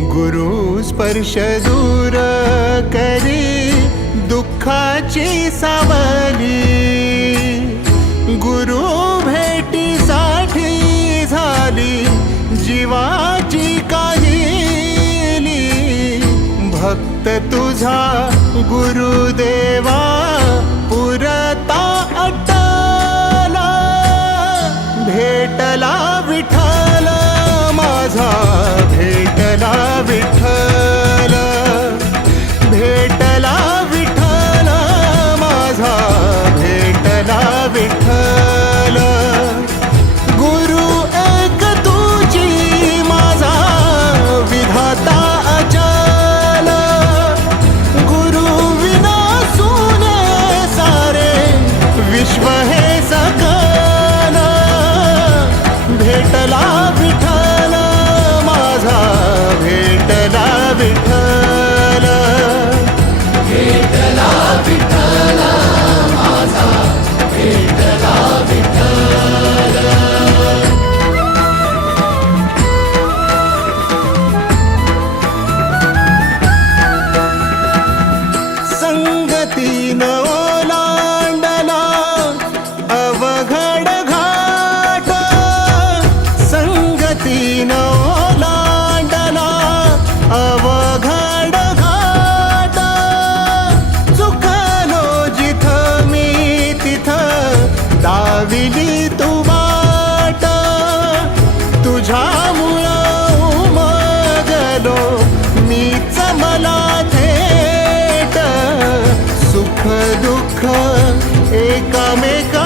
गुरु स्पर्श दूर करी दुःखाची सावली. गुरु भेटीसाठी झाली जीवाची काहिली. भक्त तुझा गुरुदेवा दिली तू वाट तुझ्यामुळं उमगलो मीच मला थेट सुख दुःख एकमेक